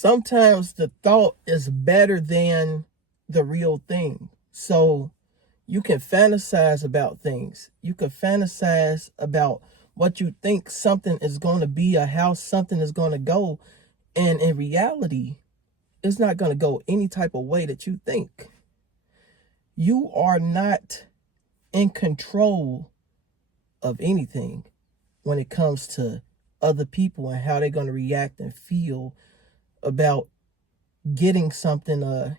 sometimes the thought is better than the real thing. So you can fantasize about things. You can fantasize about what you think something is going to be or how something is going to go. And in reality, it's not going to go any type of way that you think. You are not in control of anything when it comes to other people and how they're going to react and feel about getting something,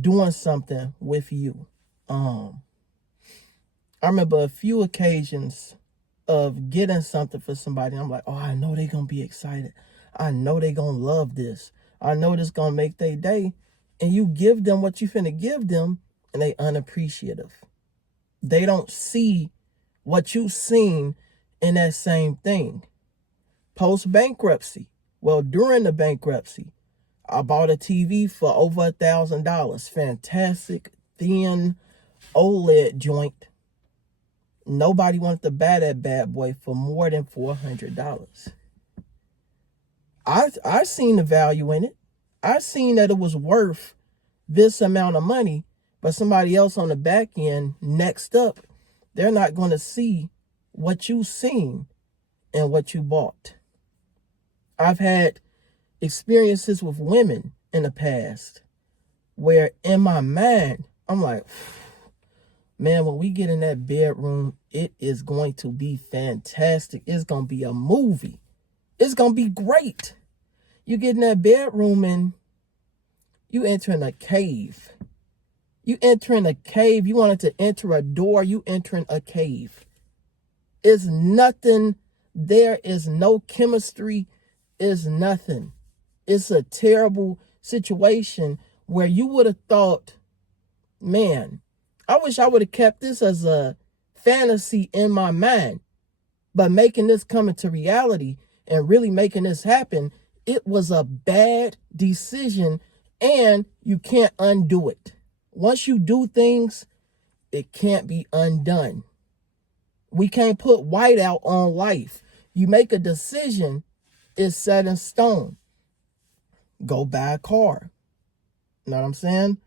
doing something with you. I remember a few occasions of getting something for somebody. I'm like, oh, I know they're going to be excited. I know they're going to love this. I know this going to make their day. And you give them what you finna give them, and they unappreciative. They don't see what you've seen in that same thing. Post-bankruptcy. Well, during the bankruptcy, I bought a TV for over $1,000. Fantastic, thin OLED joint. Nobody wanted to buy that bad boy for more than $400. I seen the value in it. I seen that it was worth this amount of money, but somebody else on the back end, next up, they're not going to see what you've seen and what you bought. I've had experiences with women in the past where in my mind, I'm like, man, when we get in that bedroom, it is going to be fantastic. It's going to be a movie. It's going to be great. You get in that bedroom and you enter in a cave. You enter in a cave. You wanted to enter a door. You enter in a cave. It's nothing. There is no chemistry. It's nothing. It's a terrible situation where you would have thought, man, I wish I would have kept this as a fantasy in my mind. But making this come into reality and really making this happen, it was a bad decision and you can't undo it. Once you do things, it can't be undone. We can't put white out on life. You make a decision, it's set in stone. Go buy a car. You know what I'm saying?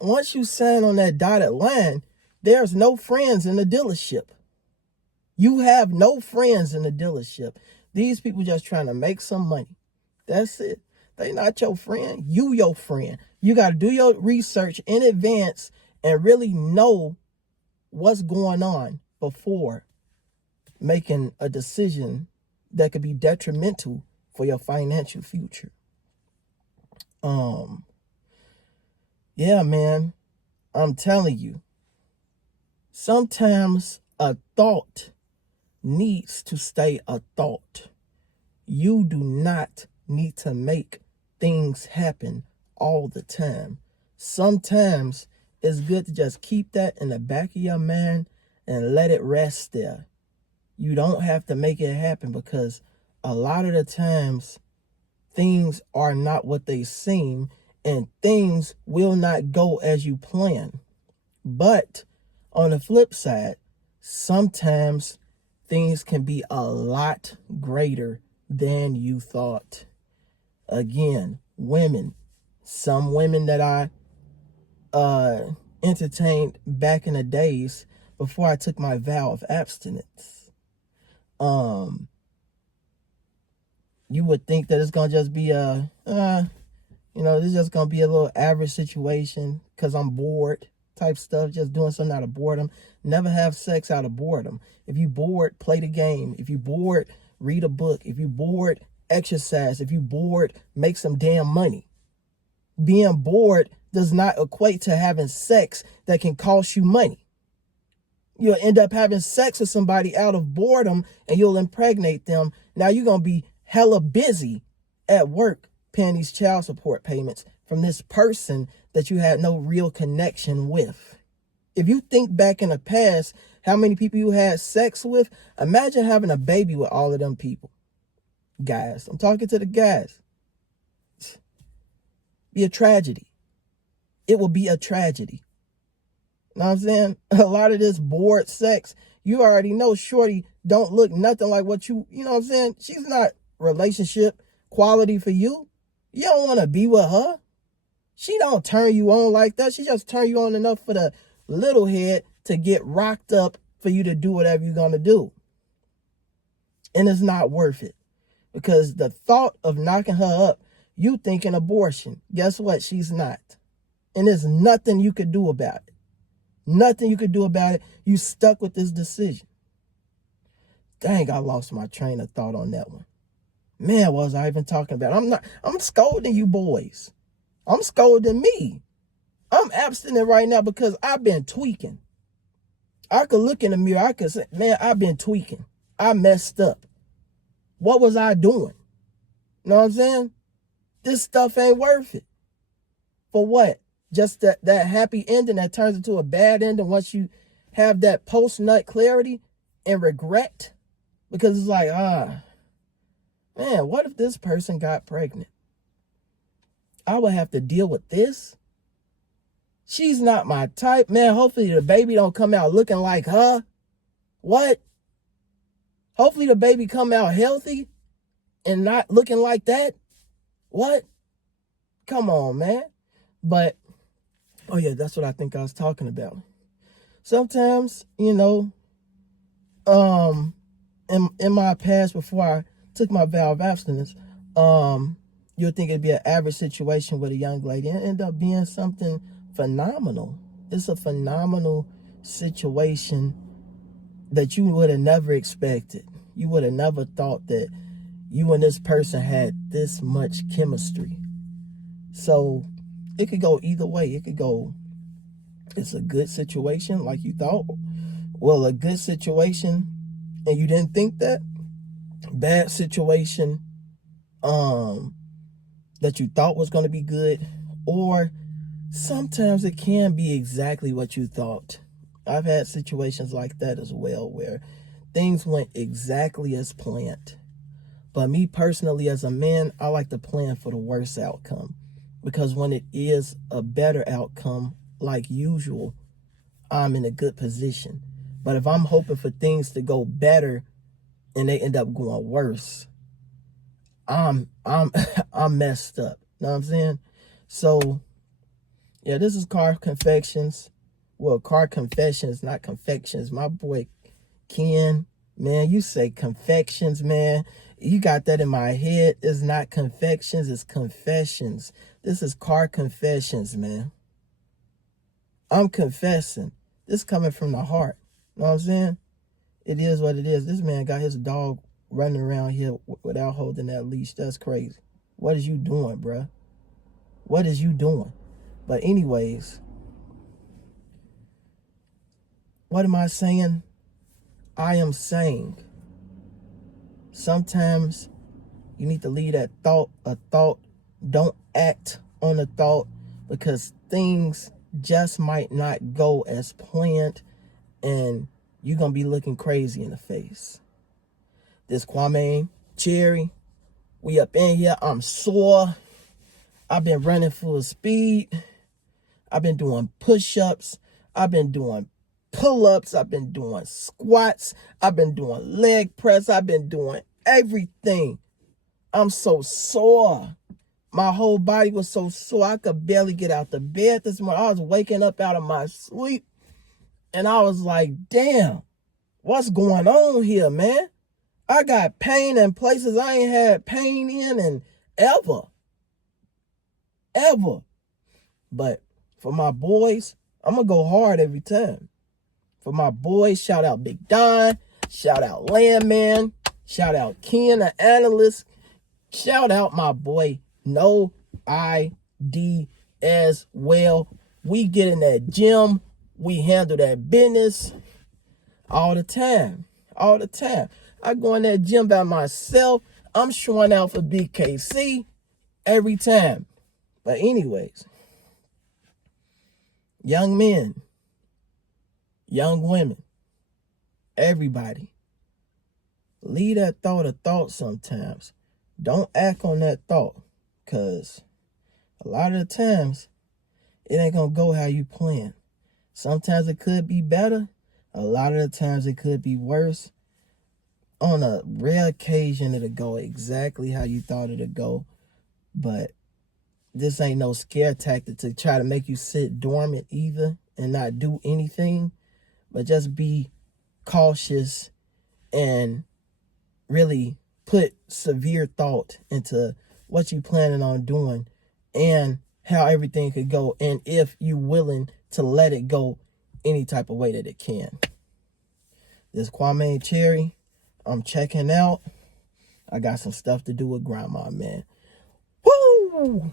Once you sign on that dotted line, there's no friends in the dealership. You have no friends in the dealership. These people just trying to make some money. That's it. They not your friend. You your friend. You got to do your research in advance and really know what's going on before making a decision that could be detrimental for your financial future. Yeah, man, I'm telling you, sometimes a thought needs to stay a thought. You do not need to make things happen all the time. Sometimes it's good to just keep that in the back of your mind and let it rest there. You don't have to make it happen because a lot of the times things are not what they seem and things will not go as you plan. But on the flip side, sometimes things can be a lot greater than you thought. Again, women. Some women that I entertained back in the days before I took my vow of abstinence. You would think that it's going to just be this is just going to be a little average situation because I'm bored type stuff, just doing something out of boredom. Never have sex out of boredom. If you bored, play the game. If you bored, read a book. If you bored, exercise. If you bored, make some damn money. Being bored does not equate to having sex that can cost you money. You'll end up having sex with somebody out of boredom and you'll impregnate them. Now you're going to be hella busy at work paying these child support payments from this person that you had no real connection with. If you think back in the past, how many people you had sex with, imagine having a baby with all of them people. Guys, I'm talking to the guys. Be a tragedy. It will be a tragedy. You know what I'm saying? A lot of this bored sex, you already know shorty don't look nothing like what you know what I'm saying? She's not relationship quality for you. You don't want to be with her. She don't turn you on like that. She just turn you on enough for the little head to get rocked up for you to do whatever you're going to do. And it's not worth it. Because the thought of knocking her up, you thinking abortion. Guess what? She's not. And there's nothing you could do about it. Nothing you could do about it. You stuck with this decision. Dang, I lost my train of thought on that one. Man, what was I even talking about? I'm scolding you boys. I'm scolding me. I'm abstinent right now because I've been tweaking. I could look in the mirror. I could say, man, I've been tweaking. I messed up. What was I doing? You know what I'm saying? This stuff ain't worth it. For what? Just that happy ending that turns into a bad ending once you have that post-nut clarity and regret? Because it's like, man, what if this person got pregnant? I would have to deal with this. She's not my type. Man, hopefully the baby don't come out looking like her. What? Hopefully the baby come out healthy and not looking like that. What? Come on, man. But, oh yeah, that's what I think I was talking about. Sometimes, in my past, before I took my vow of abstinence, you'll think it'd be an average situation with a young lady and end up being something phenomenal. It's a phenomenal situation that you would have never expected. You would have never thought that you and this person had this much chemistry. So it could go either way. It could go, it's a good situation like you thought. Well, a good situation and you didn't think that. Bad situation that you thought was going to be good. Or sometimes it can be exactly what you thought. I've had situations like that as well where things went exactly as planned. But me personally, as a man, I like to plan for the worst outcome. Because when it is a better outcome, like usual, I'm in a good position. But if I'm hoping for things to go better and they end up going worse, I'm messed up. You know what I'm saying? So, yeah, this is Car Confections. Well, Car Confessions, not Confections. My boy Ken, man, you say Confections, man. You got that in my head. It's not Confections, it's Confessions. This is Car Confessions, man. I'm confessing. This coming from the heart. You know what I'm saying? It is what it is. This man got his dog running around here without holding that leash. That's crazy. What is you doing, bruh? What is you doing? But anyways, what am I saying? I am saying sometimes you need to leave that thought a thought. Don't act on a thought because things just might not go as planned and you're going to be looking crazy in the face. This Kwame Cherry, we up in here. I'm sore. I've been running full speed. I've been doing push-ups. I've been doing pull-ups. I've been doing squats. I've been doing leg press. I've been doing everything. I'm so sore. My whole body was so sore. I could barely get out the bed this morning. I was waking up out of my sleep. And I was like, damn, what's going on here, man? I got pain in places I ain't had pain in ever. But for my boys, I'm going to go hard every time. For my boys, shout out Big Don. Shout out Landman. Shout out Ken, the analyst. Shout out my boy No ID as well. We get in that gym. We handle that business all the time. All the time. I go in that gym by myself. I'm showing out for BKC every time. But anyways, young men, young women, everybody, leave that thought a thought sometimes. Don't act on that thought because a lot of the times it ain't going to go how you plan. Sometimes it could be better. A lot of the times it could be worse. on a rare occasion it'll go exactly how you thought it'd go, but this ain't no scare tactic to try to make you sit dormant either and not do anything, but just be cautious and really put severe thought into what you planning on doing and how everything could go, and if you willing to let it go any type of way that it can. This Kwame Cherry. I'm checking out. I got some stuff to do with grandma, man. Woo!